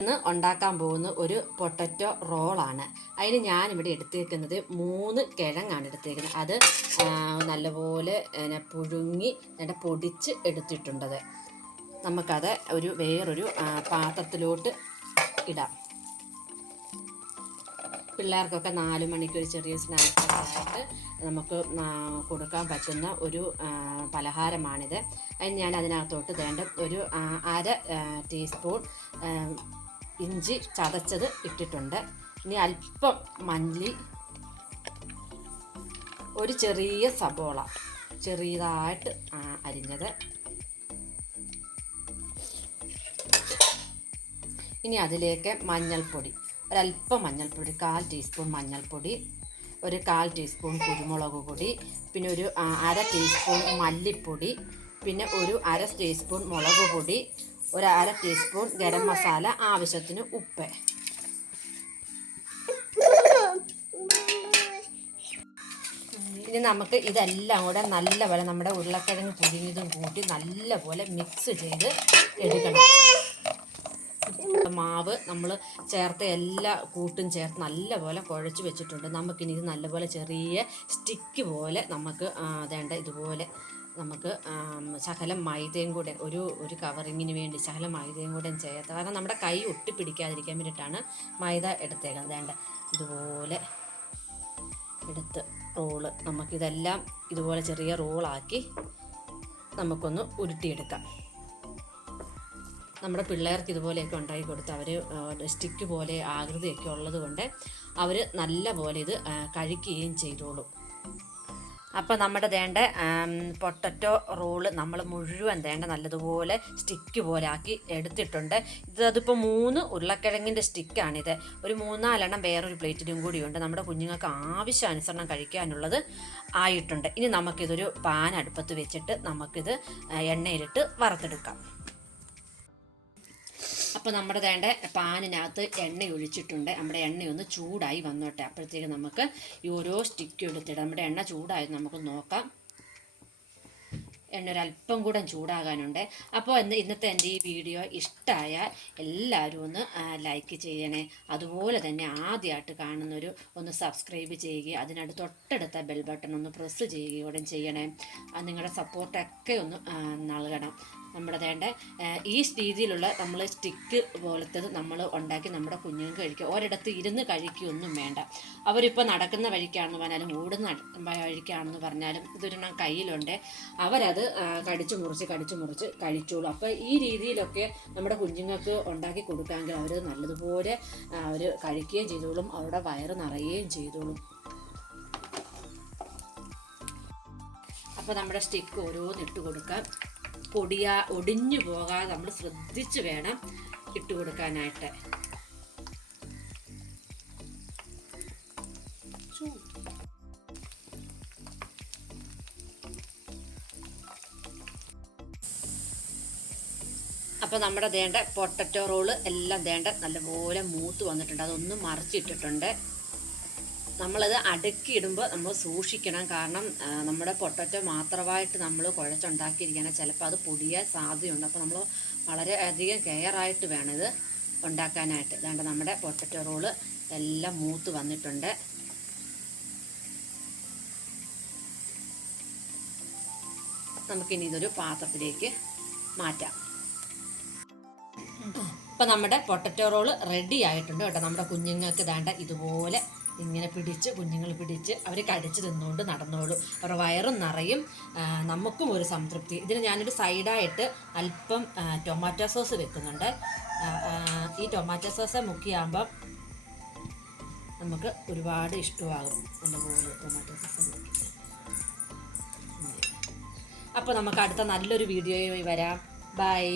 ഇന്ന് ഉണ്ടാക്കാൻ പോകുന്ന ഒരു പൊട്ടറ്റോ റോളാണ്. അതിന് ഞാനിവിടെ എടുത്തേക്കുന്നത് 3 കിഴങ്ങാണ് എടുത്തേക്കുന്നത്. അത് നല്ലപോലെ പുഴുങ്ങി പൊടിച്ച് എടുത്തിട്ടുണ്ടത്. നമുക്കത് വേറൊരു പാത്രത്തിലോട്ട് ഇടാം. പിള്ളേർക്കൊക്കെ 4 മണിക്ക് ഒരു ചെറിയ സ്നാക്സൊക്കെ ആയിട്ട് നമുക്ക് കൊടുക്കാൻ പറ്റുന്ന ഒരു പലഹാരമാണിത്. ഞാൻ അതിനകത്തോട്ട് ഒരു 1/2 ടീസ്പൂൺ ഇഞ്ചി ചതച്ചത് ഇട്ടിട്ടുണ്ട്. ഇനി അല്പം മല്ലി, ഒരു ചെറിയ സബോള ചെറിയതായിട്ട് അരിഞ്ഞത്. ഇനി അതിലേക്ക് മഞ്ഞൾപ്പൊടി, ഒരല്പം മഞ്ഞൾപ്പൊടി, 1/4 ടീസ്പൂൺ മഞ്ഞൾപ്പൊടി, ഒരു 1/4 ടീസ്പൂൺ കുരുമുളക് പൊടി, പിന്നെ ഒരു 1/2 ടീസ്പൂൺ മല്ലിപ്പൊടി, പിന്നെ ഒരു 1/2 ടീസ്പൂൺ മുളക് പൊടി, ഒരു 1/2 ടീസ്പൂൺ ഗരം മസാല, ആവശ്യത്തിന് ഉപ്പ്. ഇനി നമുക്ക് ഇതെല്ലാം കൂടെ നല്ലപോലെ നമ്മുടെ ഉരുളക്കിഴങ്ങ് പുഴുങ്ങിയതും കൂട്ടി നല്ലപോലെ മിക്സ് ചെയ്ത് എടുക്കണം. മാവ് നമ്മൾ ചേർത്ത് എല്ലാ കൂട്ടും ചേർത്ത് നല്ലപോലെ കുഴച്ച് വെച്ചിട്ടുണ്ട്. നമുക്കിനി ഇത് നല്ലപോലെ ചെറിയ സ്റ്റിക്ക് പോലെ നമുക്ക് ഇതുപോലെ നമുക്ക് ശകലം മൈദയും കൂടെ ഒരു കവറിങ്ങിന് വേണ്ടി ശകലം മൈദയും കൂടെ ചേർത്ത്, കാരണം നമ്മുടെ കൈ ഒട്ടിപ്പിടിക്കാതിരിക്കാൻ വേണ്ടിയിട്ടാണ് മൈദ എടുത്തേക്കുന്നത്. ഇതുപോലെ എടുത്ത് റോള് നമുക്കിതെല്ലാം ഇതുപോലെ ചെറിയ റോളാക്കി നമുക്കൊന്ന് ഉരുട്ടിയെടുക്കാം. നമ്മുടെ പിള്ളേർക്ക് ഇതുപോലെയൊക്കെ ഉണ്ടാക്കി കൊടുത്ത് അവർ സ്റ്റിക്ക് പോലെ ആകൃതിയൊക്കെ ഉള്ളത് കൊണ്ട് അവർ നല്ല പോലെ ഇത് കഴിക്കുകയും ചെയ്തോളും. അപ്പോൾ നമ്മുടെ പൊട്ടറ്റോ റോള് നമ്മൾ മുഴുവൻ നല്ലതുപോലെ സ്റ്റിക്ക് പോലെ ആക്കി എടുത്തിട്ടുണ്ട്. അതിപ്പോൾ 3 ഉരുളക്കിഴങ്ങിൻ്റെ സ്റ്റിക്കാണിത്. ഒരു 3-4 വേറൊരു പ്ലേറ്റിലും കൂടിയുണ്ട്. നമ്മുടെ കുഞ്ഞുങ്ങൾക്ക് ആവശ്യാനുസരണം കഴിക്കാനുള്ളത് ആയിട്ടുണ്ട്. ഇനി നമുക്കിതൊരു പാൻ അടുപ്പത്ത് വെച്ചിട്ട് നമുക്കിത് എണ്ണയിലിട്ട് വറുത്തെടുക്കാം. അപ്പോൾ നമ്മുടെ പാനിനകത്ത് എണ്ണ ഒഴിച്ചിട്ടുണ്ട്. നമ്മുടെ എണ്ണയൊന്ന് ചൂടായി വന്നോട്ടെ. അപ്പോഴത്തേക്ക് നമുക്ക് ഈ ഓരോ സ്റ്റിക്കും എടുത്തിടാം. നമ്മുടെ എണ്ണ ചൂടായത് നമുക്ക് നോക്കാം. എണ്ണ ഒരല്പം കൂടെ ചൂടാകാനുണ്ട്. അപ്പോൾ ഇന്നത്തെ എൻ്റെ ഈ വീഡിയോ ഇഷ്ടമായാൽ എല്ലാവരും ഒന്ന് ലൈക്ക് ചെയ്യണേ. അതുപോലെ തന്നെ ആദ്യമായിട്ട് കാണുന്നൊരു ഒന്ന് സബ്സ്ക്രൈബ് ചെയ്യുക, അതിനടുത്ത് തൊട്ടടുത്ത ബെൽ ബട്ടൺ ഒന്ന് പ്രസ് ചെയ്യുകയും ചെയ്യണേ. നിങ്ങളുടെ സപ്പോർട്ടൊക്കെ ഒന്ന് നൽകണം. നമ്മുടെ ഈ രീതിയിലുള്ള നമ്മൾ സ്റ്റിക്ക് പോലത്തത് നമ്മൾ ഉണ്ടാക്കി നമ്മുടെ കുഞ്ഞുങ്ങൾക്ക് കഴിക്കുക. ഒരിടത്ത് ഇരുന്ന് കഴിക്കുകയൊന്നും വേണ്ട. അവരിപ്പോൾ നടക്കുന്ന വഴിക്കാണെന്ന് പറഞ്ഞാലും ഓടുന്ന വഴിക്കാണെന്ന് പറഞ്ഞാലും ഇതൊരെണ്ണം കയ്യിലുണ്ട്. അവരത് കടിച്ചു മുറിച്ച് കഴിച്ചോളൂ. അപ്പോൾ ഈ രീതിയിലൊക്കെ നമ്മുടെ കുഞ്ഞുങ്ങൾക്ക് ഉണ്ടാക്കി കൊടുക്കാമെങ്കിൽ അവർ നല്ലതുപോലെ അവർ കഴിക്കുകയും ചെയ്തോളും, അവരുടെ വയറ് നിറയുകയും ചെയ്തോളും. അപ്പോൾ നമ്മുടെ സ്റ്റിക്ക് ഓരോന്നിട്ട് കൊടുക്കാം. ഒടിഞ്ഞു പോകാതെ നമ്മൾ ശ്രദ്ധിച്ച് വേണം ഇട്ട് കൊടുക്കാനായിട്ട്. അപ്പോൾ നമ്മുടെ പൊട്ടറ്റോ റോള് എല്ലാം നല്ലപോലെ മൂത്ത് വന്നിട്ടുണ്ട്. അതൊന്നും മറിച്ചിട്ടിട്ടുണ്ട്. നമ്മളത് അടുക്കിയിടുമ്പോൾ നമ്മൾ സൂക്ഷിക്കണം. കാരണം നമ്മുടെ പൊട്ടറ്റോ മാത്രമായിട്ട് നമ്മൾ കുഴച്ചുണ്ടാക്കിയിരിക്കുകയാണ്, ചിലപ്പോൾ അത് പൊടിയാൻ സാധ്യതയുണ്ട്. അപ്പോൾ നമ്മൾ വളരെയധികം കെയറായിട്ട് വേണം ഇത് ഉണ്ടാക്കാനായിട്ട്. നമ്മുടെ പൊട്ടറ്റോ റോള് എല്ലാം മൂത്ത് വന്നിട്ടുണ്ട്. നമുക്കിനി ഇതൊരു പാത്രത്തിലേക്ക് മാറ്റാം. അപ്പോൾ നമ്മുടെ പൊട്ടറ്റോ റോള് റെഡി ആയിട്ടുണ്ട് കേട്ടോ. നമ്മുടെ കുഞ്ഞുങ്ങൾക്ക് ഇതുപോലെ ഇങ്ങനെ കുഞ്ഞുങ്ങൾ പിടിച്ച് അവർ കടിച്ച് തിന്നുകൊണ്ട് നടന്നോളും. അവരുടെ വയറും നിറയും, നമുക്കും ഒരു സംതൃപ്തി. ഇതിന് ഞാനൊരു സൈഡായിട്ട് അല്പം ടൊമാറ്റോ സോസ് വെക്കുന്നുണ്ട്. ഈ ടൊമാറ്റോ സോസ് മുക്കിയാകുമ്പം നമുക്ക് ഒരുപാട് ഇഷ്ടമാകും. നല്ലപോലെ ടൊമാറ്റോ സോസ് മുക്കി. അപ്പോൾ നമുക്ക് അടുത്ത നല്ലൊരു വീഡിയോയിൽ വരാം. ബൈ.